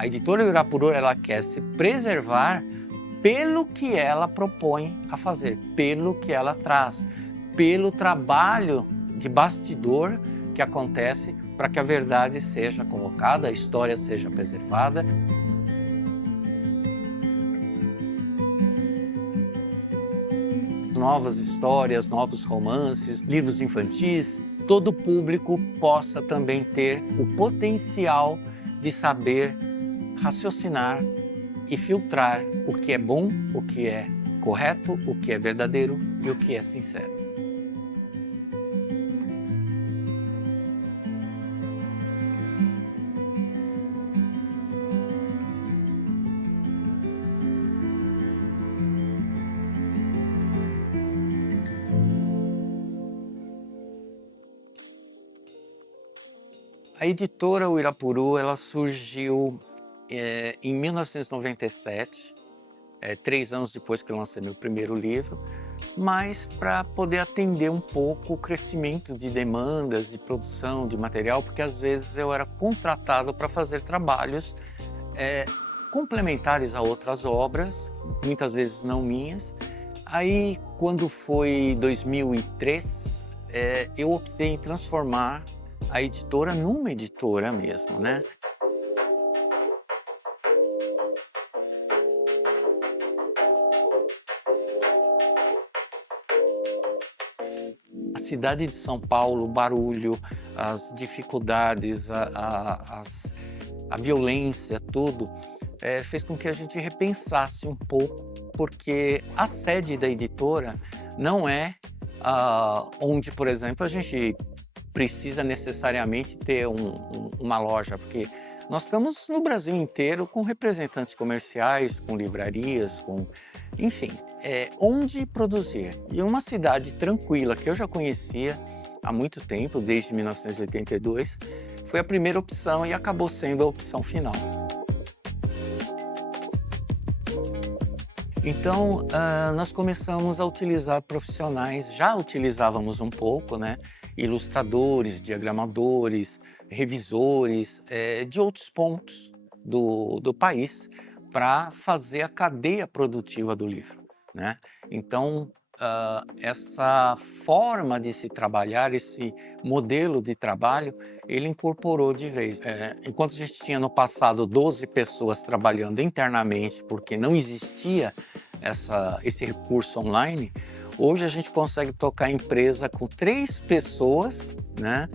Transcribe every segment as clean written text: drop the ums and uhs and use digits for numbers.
A editora Irapuru, ela quer se preservar pelo que ela propõe a fazer, pelo que ela traz, pelo trabalho de bastidor que acontece para que a verdade seja colocada, a história seja preservada. Novas histórias, novos romances, livros infantis, todo público possa também ter o potencial de saber raciocinar e filtrar o que é bom, o que é correto, o que é verdadeiro e o que é sincero. A editora Irapuru, ela surgiu em 1997, 3 anos depois que eu lancei meu primeiro livro, mas para poder atender um pouco o crescimento de demandas, de produção de material, porque às vezes eu era contratado para fazer trabalhos complementares a outras obras, muitas vezes não minhas. Aí, quando foi 2003, eu optei em transformar a editora numa editora mesmo, né? A cidade de São Paulo, o barulho, as dificuldades, a violência, tudo, fez com que a gente repensasse um pouco, porque a sede da editora não é onde, por exemplo, a gente precisa necessariamente ter uma loja, porque nós estamos no Brasil inteiro com representantes comerciais, com livrarias, enfim, onde produzir. E uma cidade tranquila que eu já conhecia há muito tempo, desde 1982, foi a primeira opção e acabou sendo a opção final. Então, nós começamos a utilizar profissionais, já utilizávamos um pouco, né? Ilustradores, diagramadores, revisores de outros pontos do país para fazer a cadeia produtiva do livro, né? Então, essa forma de se trabalhar, esse modelo de trabalho, ele incorporou de vez. Enquanto a gente tinha no passado 12 pessoas trabalhando internamente, porque não existia esse recurso online, hoje a gente consegue tocar a empresa com 3 pessoas, né?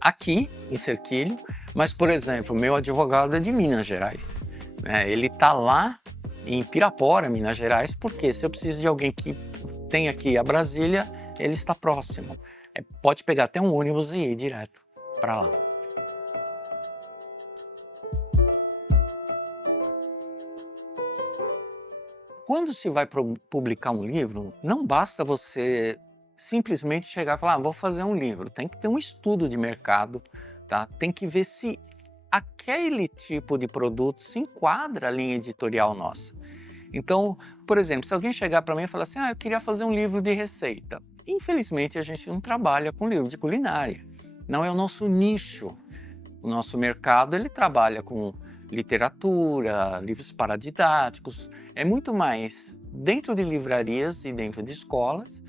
Aqui em Serquilho, mas, por exemplo, meu advogado é de Minas Gerais, né? Ele está lá em Pirapora, Minas Gerais, porque se eu preciso de alguém que tenha que ir a Brasília, ele está próximo. Pode pegar até um ônibus e ir direto para lá. Quando se vai publicar um livro, não basta você simplesmente chegar e falar, vou fazer um livro. Tem que ter um estudo de mercado, tá? Tem que ver se aquele tipo de produto se enquadra à linha editorial nossa. Então, por exemplo, se alguém chegar para mim e falar assim, eu queria fazer um livro de receita. Infelizmente, a gente não trabalha com livro de culinária. Não é o nosso nicho. O nosso mercado, ele trabalha com literatura, livros paradidáticos, é muito mais dentro de livrarias e dentro de escolas,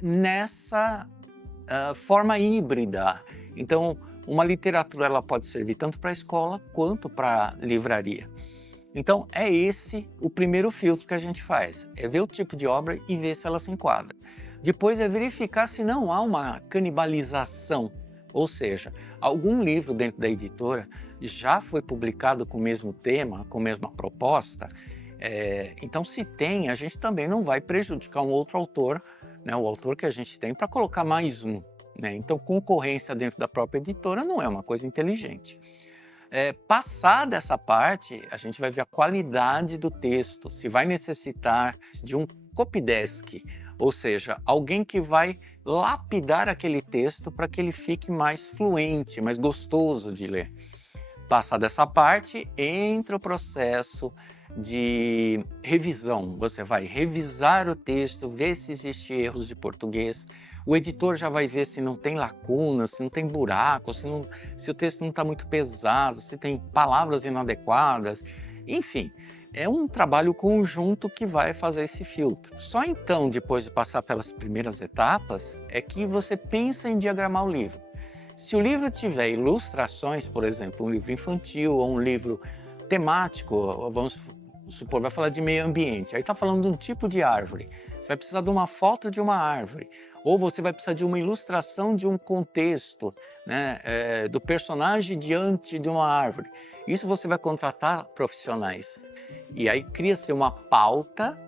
nessa forma híbrida. Então, uma literatura ela pode servir tanto para a escola quanto para a livraria. Então, é esse o primeiro filtro que a gente faz, é ver o tipo de obra e ver se ela se enquadra. Depois é verificar se não há uma canibalização, ou seja, algum livro dentro da editora já foi publicado com o mesmo tema, com a mesma proposta. Então, se tem, a gente também não vai prejudicar um outro autor, né, o autor que a gente tem, para colocar mais um, né? Então, concorrência dentro da própria editora não é uma coisa inteligente. Passada essa parte, a gente vai ver a qualidade do texto, se vai necessitar de um copydesk, ou seja, alguém que vai lapidar aquele texto para que ele fique mais fluente, mais gostoso de ler. Passada essa parte, entra o processo de revisão. Você vai revisar o texto, ver se existem erros de português, O editor já vai ver se não tem lacunas, se não tem buracos, se o texto não está muito pesado, se tem palavras inadequadas, enfim. É um trabalho conjunto que vai fazer esse filtro. Só então, depois de passar pelas primeiras etapas, é que você pensa em diagramar o livro. Se o livro tiver ilustrações, por exemplo, um livro infantil ou um livro temático, vamos supor, vai falar de meio ambiente, aí está falando de um tipo de árvore, você vai precisar de uma foto de uma árvore, ou você vai precisar de uma ilustração de um contexto, né, do personagem diante de uma árvore. Isso você vai contratar profissionais. E aí cria-se uma pauta,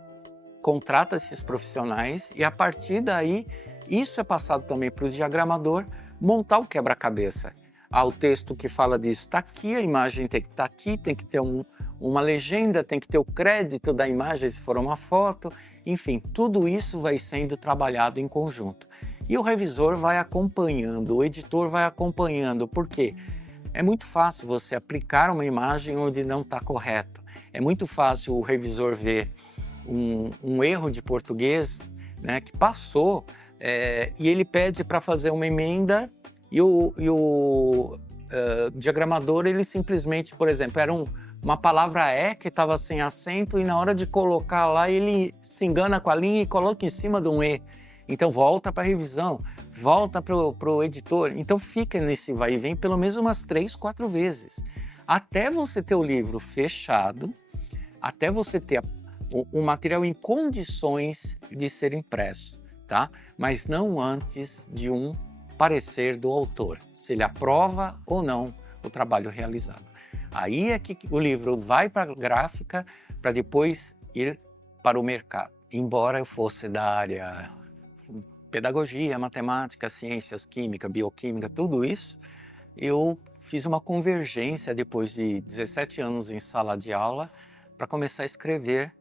contrata esses profissionais e a partir daí isso é passado também para o diagramador montar o quebra-cabeça. O texto que fala disso está aqui, a imagem tem que estar aqui, tem que ter uma legenda, tem que ter o crédito da imagem se for uma foto, enfim, tudo isso vai sendo trabalhado em conjunto. E o revisor vai acompanhando, o editor vai acompanhando, por quê? É muito fácil você aplicar uma imagem onde não está correto. É muito fácil o revisor ver um erro de português, né, que passou e ele pede para fazer uma emenda e o diagramador, ele simplesmente, por exemplo, era uma palavra que estava sem acento e na hora de colocar lá ele se engana com a linha e coloca em cima de um E. Então volta para a revisão, volta para o editor. Então fica nesse vai e vem pelo menos umas 3, 4 vezes. Até você ter o livro fechado, até você ter o material em condições de ser impresso, tá? Mas não antes de um parecer do autor, se ele aprova ou não o trabalho realizado. Aí é que o livro vai para a gráfica para depois ir para o mercado. Embora eu fosse da área pedagogia, matemática, ciências, química, bioquímica, tudo isso, eu fiz uma convergência depois de 17 anos em sala de aula para começar a escrever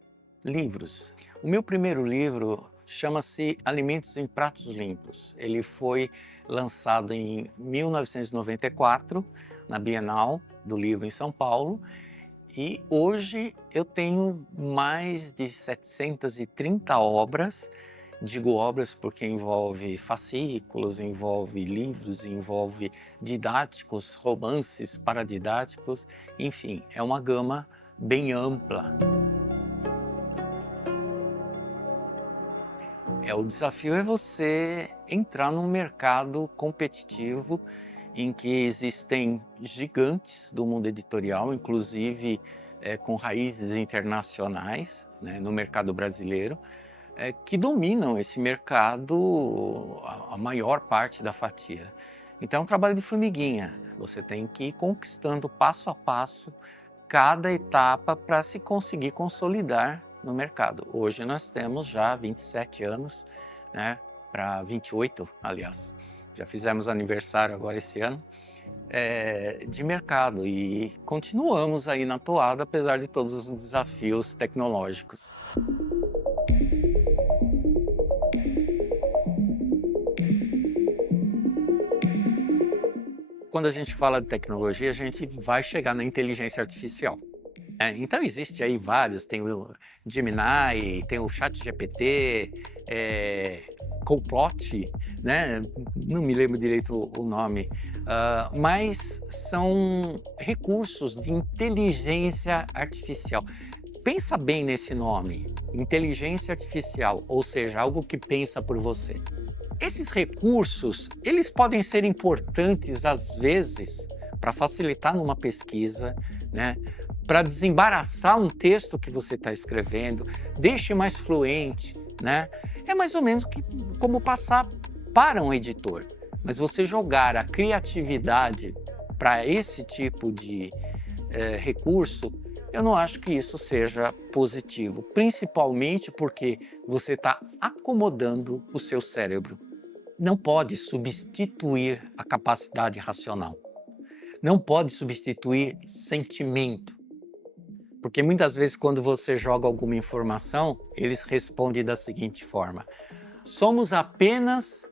livros. O meu primeiro livro chama-se Alimentos em Pratos Limpos. Ele foi lançado em 1994, na Bienal do Livro em São Paulo, e hoje eu tenho mais de 730 obras. Digo obras porque envolve fascículos, envolve livros, envolve didáticos, romances paradidáticos, enfim, é uma gama bem ampla. O desafio é você entrar num mercado competitivo em que existem gigantes do mundo editorial, inclusive com raízes internacionais, né, no mercado brasileiro, que dominam esse mercado a maior parte da fatia. Então é um trabalho de formiguinha, você tem que ir conquistando passo a passo cada etapa para se conseguir consolidar no mercado. Hoje nós temos já 27 anos, né, para 28, aliás, já fizemos aniversário agora esse ano, de mercado e continuamos aí na toada, apesar de todos os desafios tecnológicos. Quando a gente fala de tecnologia, a gente vai chegar na inteligência artificial. Então existe aí vários, tem o Gemini, tem o ChatGPT, Copilot, né? Não me lembro direito o nome, mas são recursos de inteligência artificial. Pensa bem nesse nome, inteligência artificial, ou seja, algo que pensa por você. Esses recursos, eles podem ser importantes às vezes para facilitar numa pesquisa, né? Para desembaraçar um texto que você está escrevendo, deixe mais fluente, né? É mais ou menos como passar para um editor. Mas você jogar a criatividade para esse tipo de recurso, eu não acho que isso seja positivo, principalmente porque você está acomodando o seu cérebro. Não pode substituir a capacidade racional. Não pode substituir sentimento. Porque muitas vezes quando você joga alguma informação, eles respondem da seguinte forma: somos apenas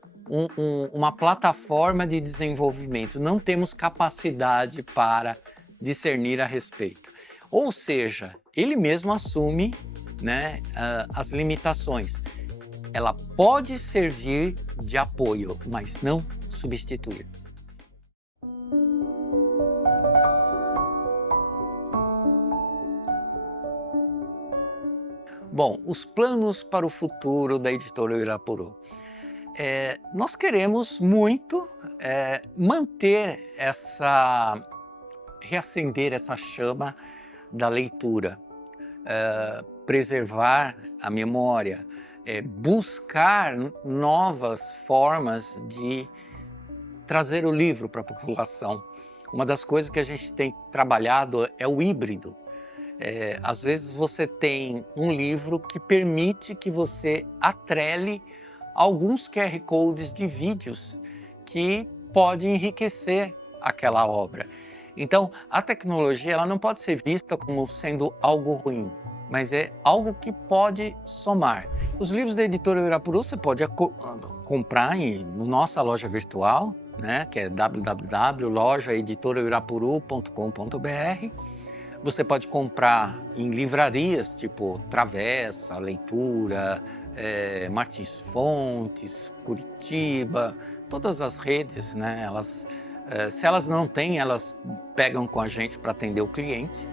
uma plataforma de desenvolvimento, não temos capacidade para discernir a respeito. Ou seja, ele mesmo assume, né, as limitações. ela pode servir de apoio, mas não substituir. Bom, os planos para o futuro da Editora Irapuru. Nós queremos muito manter reacender essa chama da leitura, preservar a memória, buscar novas formas de trazer o livro para a população. Uma das coisas que a gente tem trabalhado é o híbrido. Às vezes você tem um livro que permite que você atrele alguns QR Codes de vídeos que pode enriquecer aquela obra. Então, a tecnologia ela não pode ser vista como sendo algo ruim, mas é algo que pode somar. Os livros da Editora Irapuru você pode comprar na nossa loja virtual, né, que é www.lojaeditorairapuru.com.br. Você pode comprar em livrarias tipo Travessa, Leitura, Martins Fontes, Curitiba, todas as redes, né? Se elas não têm, elas pegam com a gente para atender o cliente.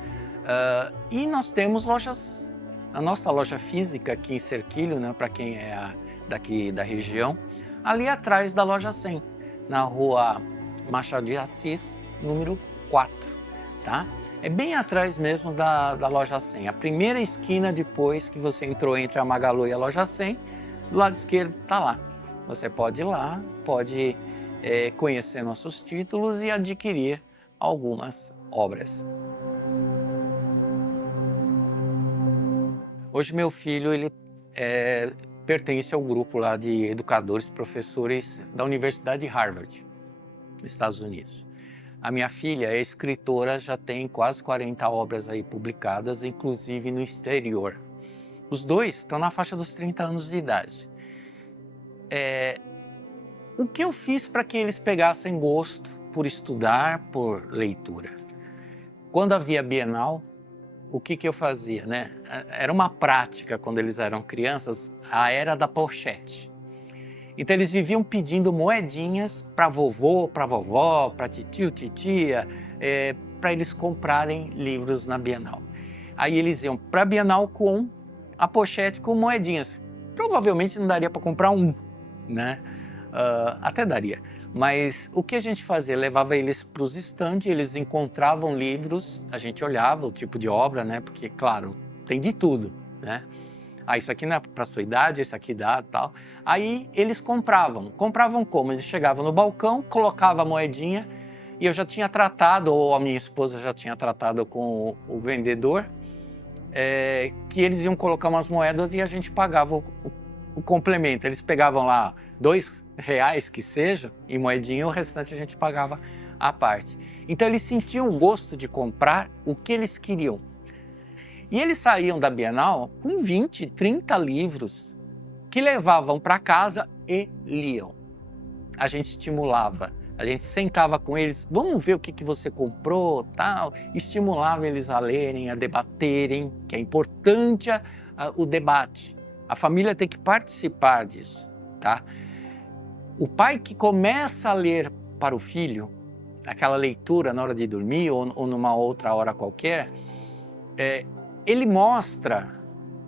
E nós temos a nossa loja física aqui em Cerquilho, né? Para quem é daqui da região, ali atrás da loja 100, na rua Machado de Assis, número 4, tá? É bem atrás mesmo da loja 100, a primeira esquina depois que você entrou entre a Magalu e a loja 100, do lado esquerdo está lá. Você pode ir lá, pode conhecer nossos títulos e adquirir algumas obras. Hoje meu filho ele pertence ao grupo lá de educadores, professores da Universidade de Harvard, nos Estados Unidos. A minha filha é escritora, já tem quase 40 obras aí publicadas, inclusive no exterior. Os dois estão na faixa dos 30 anos de idade. O que eu fiz para que eles pegassem gosto por estudar, por leitura? Quando havia Bienal, o que eu fazia, né? Era uma prática, quando eles eram crianças, a era da pochete. Então eles viviam pedindo moedinhas para vovô, para vovó, para titio, titia, para eles comprarem livros na Bienal. Aí eles iam para a Bienal com a pochete com moedinhas. Provavelmente não daria para comprar um, né? Até daria. Mas o que a gente fazia? Levava eles para os estandes, eles encontravam livros, a gente olhava o tipo de obra, né? Porque, claro, tem de tudo, né? Isso aqui não é para a sua idade, esse aqui dá, tal. Aí eles compravam. Compravam como? Eles chegavam no balcão, colocavam a moedinha e eu já tinha tratado, ou a minha esposa já tinha tratado com o vendedor, que eles iam colocar umas moedas e a gente pagava o complemento. Eles pegavam lá R$2 que seja, em moedinha, e o restante a gente pagava à parte. Então eles sentiam o gosto de comprar o que eles queriam. E eles saíam da Bienal com 20, 30 livros que levavam para casa e liam. A gente estimulava, a gente sentava com eles, vamos ver o que você comprou, tal. Estimulava eles a lerem, a debaterem, que é importante o debate. A família tem que participar disso, tá? O pai que começa a ler para o filho, aquela leitura na hora de dormir ou numa outra hora qualquer, ele mostra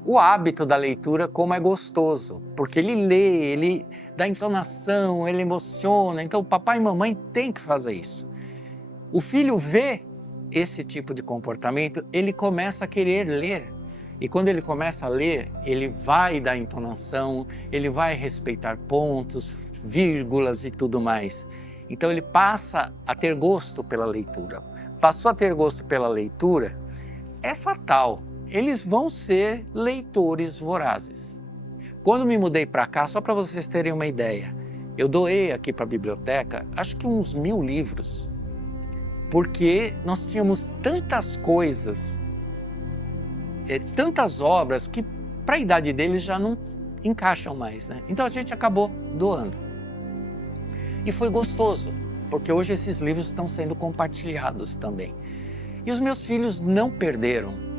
o hábito da leitura como é gostoso, porque ele lê, ele dá entonação, ele emociona. Então, papai e mamãe têm que fazer isso. O filho vê esse tipo de comportamento, ele começa a querer ler. E quando ele começa a ler, ele vai dar entonação, ele vai respeitar pontos, vírgulas e tudo mais. Então, ele passa a ter gosto pela leitura. Passou a ter gosto pela leitura, é fatal. Eles vão ser leitores vorazes. Quando me mudei para cá, só para vocês terem uma ideia, eu doei aqui para a biblioteca, acho que uns 1000 livros, porque nós tínhamos tantas coisas, tantas obras que para a idade deles já não encaixam mais, né? Então a gente acabou doando. E foi gostoso, porque hoje esses livros estão sendo compartilhados também. E os meus filhos não perderam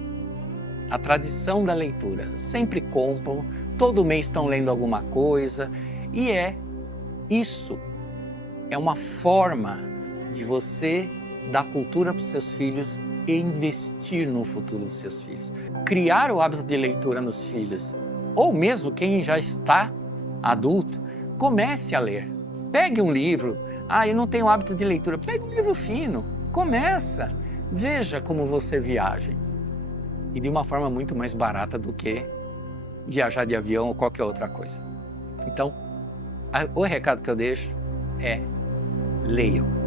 a tradição da leitura. Sempre compram, todo mês estão lendo alguma coisa. E isso é uma forma de você dar cultura para os seus filhos e investir no futuro dos seus filhos. Criar o hábito de leitura nos filhos, ou mesmo quem já está adulto, comece a ler. Pegue um livro. Eu não tenho hábito de leitura. Pegue um livro fino. Começa. Veja como você viaja. E de uma forma muito mais barata do que viajar de avião ou qualquer outra coisa. Então, o recado que eu deixo é: leiam.